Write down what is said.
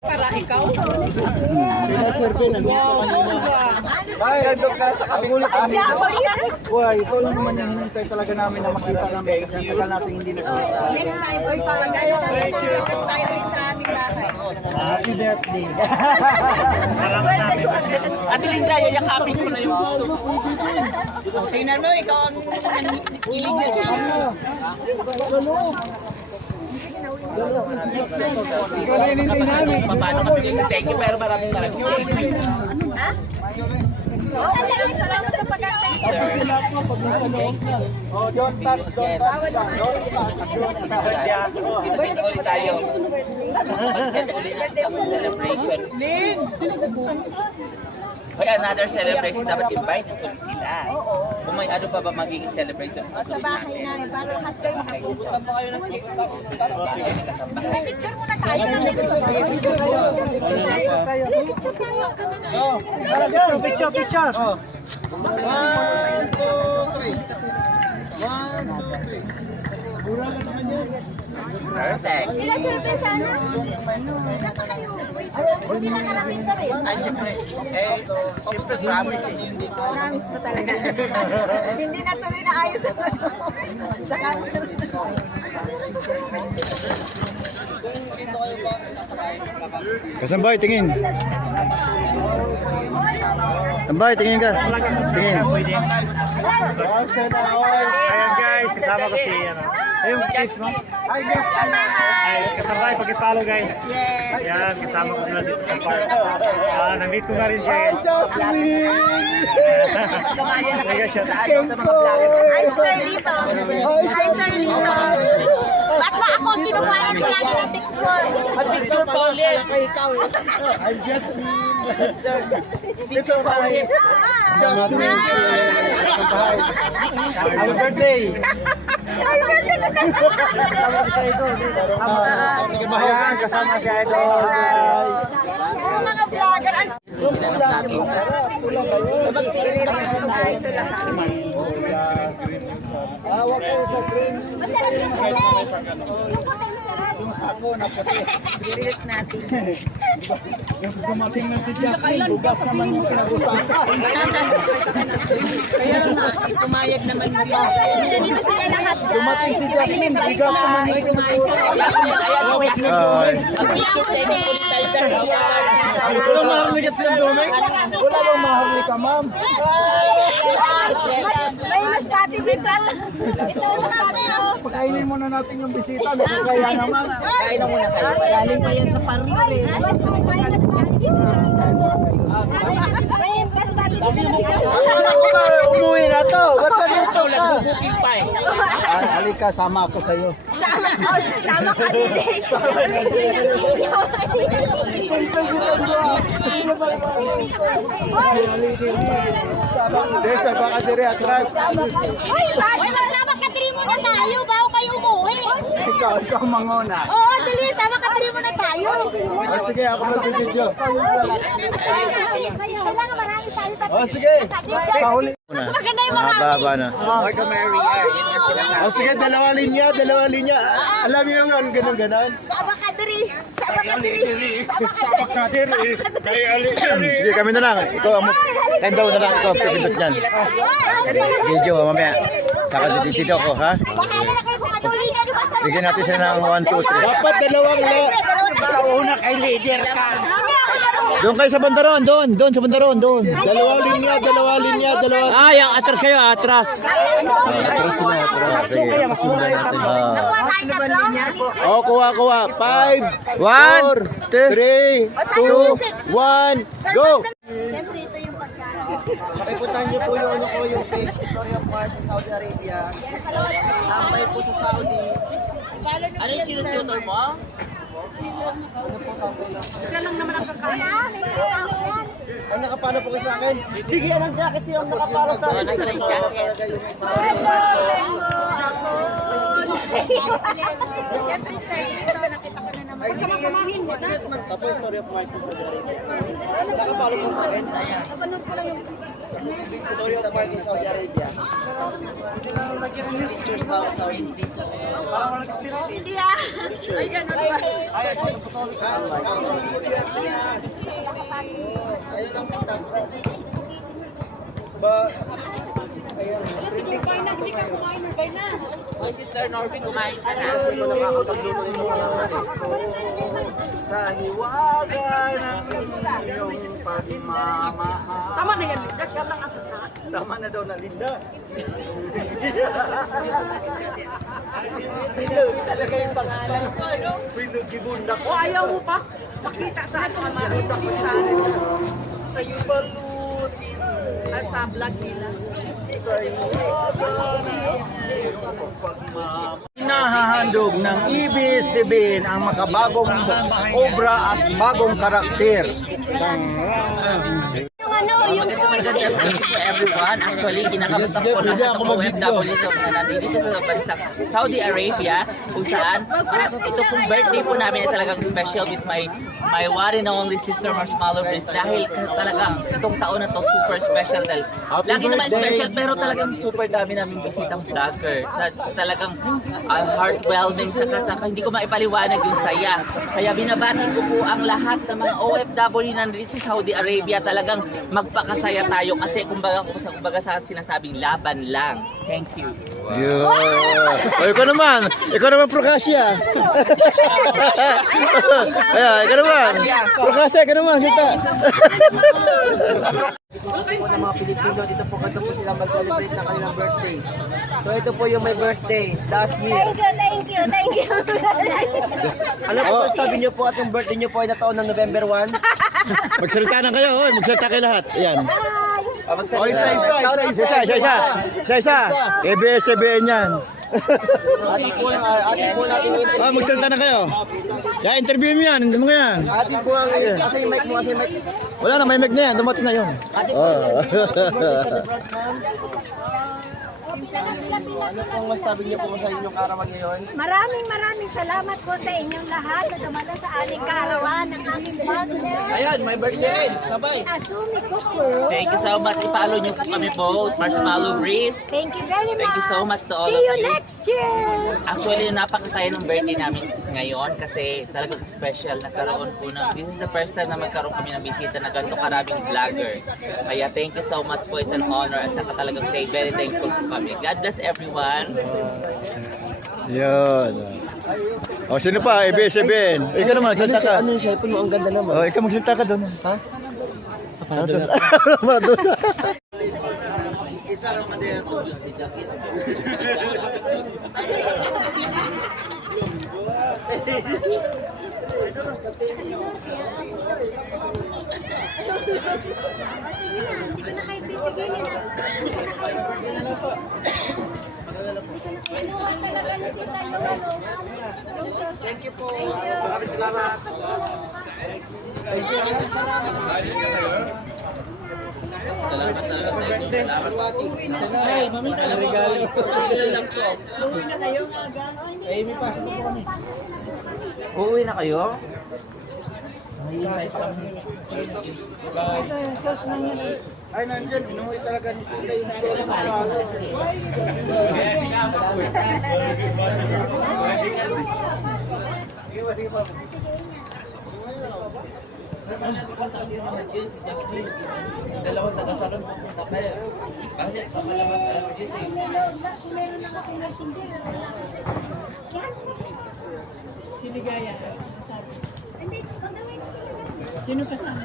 Para ikaw? Pinasurvey na Wow, Ay, doktor sa kagulat kami. Why, ito lang naman yung hinintay talaga namin na makita namin. Kasi tagal natin hindi nakita. next time, pag ano kami, next time rin sa aming bahay. Happy birthday. Ate Linda, yayakapin ko na yung gusto mo. Tingnan mo, ikaw ang ilig na siya. Paano kami dito? Thank you, pero maraming thank you. Ha? Salamat sa pag-attention. Oh, don't touch, don't touch. Don't touch. Birthday ulit tayo. Mag-set ulit ng celebration. Lin! Hoy, another celebration, dapat invite ulit sila. Kung may ano pa ba magiging celebration Sa bahay namin, para lahat kayo makapupunta mo kayo ng picture muna tayo. Picture kayo. Picture kayo. Picture, picture. 1, 2, 3. 1, 2, 3. Mura na naman yan. perfect. Sila survey sana. Hindi na karating ka rin. Ay, siyempre. Siyempre, promise yun dito. Promise mo talaga. Hindi na tuloy na ayos ang sa camera. Kasambay, tingin. Sambay, tingin ka. Tingin. Ayan guys, kasama ko si yung kids mo. Ay, kasabay pag-follow guys. Ayan, kasama ko sila dito sa park. Na-meet ko na rin siya guys. Talaga siya. Hi, Sir Lito. Hi, Sir Lito. Ba't ba ako kinukuha ko lagi ng picture? Picture pa ulit. I'm just Picture pa ulit. Happy birthday. Sige, ayan, kasama si Idol. Yung mga vlogger. Hawak kayo sa green. Masarap yung puti. Yung puti masarap. Yung sako na puti. I-release natin. Yung dumating ng si Jasmine, bugas naman yung pinag-usapan. Kaya nga, pumayag naman mo yun. Dito sila lahat guys. Dumating si Jasmine, bigas naman yung pinag-usapan. Wala mahaligat silang dumay. Wala bang mahali ka, ma'am? May mas pati dito. Ito ang pati oh. Pagkainin muna natin yung bisita. Kaya naman. Kain na muna tayo. Galing pa yan sa parlor eh. May mas pati dito. May mas pati dito. Umuwi na to. Ba't ka dito ka? Booking pa eh. Halika, sama ako sa'yo. Sama ka din eh. Desa, baka dire atras. Hoy, sama ka din muna tayo bago kayo umuwi. Ikaw mangona. Oo, dali, sama ka din muna tayo. Sige, ako mag-video. Kailangan marami tayo. Sige. Pahuli. Mas maganda yung mga Baba na. Or the merrier. Yun ang sinasabi. Sige, dalawa linya. Alam niyo yung ganun-ganon? Sama ka diri. Sama ka diri. Sama ka diri. Sige, kami na lang. Ikaw ang tenda mo na lang. Ikaw ang pipindot niyan. Video, mamaya. Saka dito ako, ha? Bahala na kayo kung ano linya di basta. Bigyan natin sila ng 1, 2, 3. Dapat dalawang Ikaw una kay leader ka. Doon kayo sa bandaron, doon sa bandaron, doon. Dalawa linya. Ah, yung atras kayo, atras. Atras sila, atras. Sige, pasundan natin. Kuha tayo tatlo. Oh, kuha. 5, 4, 3, 2, 1, go! Siyempre ito yung pagkain. Pakipuntahan niyo po yung page Story of Mars sa Saudi Arabia. Tambay po sa Saudi. Ano yung sinututor mo? Ang nakapalo po kayo sa akin, bigyan ng jacket siya ang nakapalo sa akin. Nasa ring jacket. Siyempre sir, ito nakita ko na naman. Sama-samahin mo na. Tapos Story of Mars sa Saudi Arabia. Nakapalo po sa akin. Napanood ko lang yung Story of Mark in Saudi Arabia. Pictures daw sa Saudi. Yeah. Hoy, Sister Norby, kumain ka na. Kasi ko nakakapagluto ng mga sa hiwaga ng iyong pagmamahal. Tama na yan, Linda. Siya lang ang Tama na daw na Linda. Talaga yung pangalan ko, ano? Pinugibunda ko. O, ayaw mo pa? Pakita sa akin ang makita ko sa Sa iyo balut. sa vlog nila. Sa hiwaga ng iyong pagmamahal. Hinahahandog ng EB7 ang makabagong obra at bagong karakter. Yung ano, yung Maganda po everyone. Actually, kinakamusta ko lahat ng OFW na nandito sa bansang Saudi Arabia kung saan ito pong birthday po namin ay talagang special with my one and only sister Marshmallow Breeze dahil talagang itong taon na to super special dahil lagi naman special pero talagang super dami namin bisitang vlogger. Talagang heartwarming sa hindi ko maipaliwanag yung saya. Kaya binabati ko po ang lahat ng mga OFW na nandito sa Saudi Arabia talagang magpakasaya tayo kasi kumbaga sa sinasabing laban lang. Thank you. Yeah. O, ikaw naman Prokasya. Ayan, ikaw naman. Prokasya, ikaw naman, kita. Po ng mga Pilipino, dito po sila mag-celebrate ng kanilang birthday. So ito po yung my birthday last year. thank you. Ano po sabi niyo po at yung birthday niyo po ay nataon ng November 1? Magsalita na kayo, oy. Magsalita kayo lahat. Ayan. Isa. Isa. EB7 yan. Atin po natin interview. Oh, magsalita na kayo. Yeah, interview mo yan. Hindi mo yan. Atin po ang kasi yung mic mo, kasi yung mic. Wala na, may mic na yan. Dumating na yun. Oh. Ano pong masasabi niyo po sa inyong karawan ngayon? Maraming salamat po sa inyong lahat na dumala sa aming karawan ng aming partner. Ayan, my birthday. Sabay. Asumi Kukuro. Thank you so much. I-follow niyo po kami both. Marshmallow Breeze. Thank you very much. Thank you so much to all See of you you. next year. Actually, napakasaya ng birthday namin ngayon kasi talagang special. Nagkaroon po ng, this is the first time na magkaroon kami ng bisita na ganito karaming vlogger. Kaya thank you so much po. It's an honor at saka talagang very thankful po kami. God bless everyone. Yun. O, sino pa? EB7. Ikaw naman, magsalita ka. Ano yung cellphone mo? Ang ganda naman. O, ikaw magsalita ka doon. Ha? Maradona. Hindi ko na kayo titigilin na. Inuwan talaga na kita yung ano. Thank you po. Maraming salamat. Salamat talaga sa inyo. Salamat po. Hey, mami, ang regalo. Ilan lang po. Amy, pasok po kami. Uuwi na kayo? Ay, nandyan. Inuwi talaga nito yung cellphone. Dalawang taga-salon pupunta kayo. Kasi sa malaman ka lang dito. Meron ako pinagsindir. Siligaya. Hindi, on the way na sila. Sino kasama?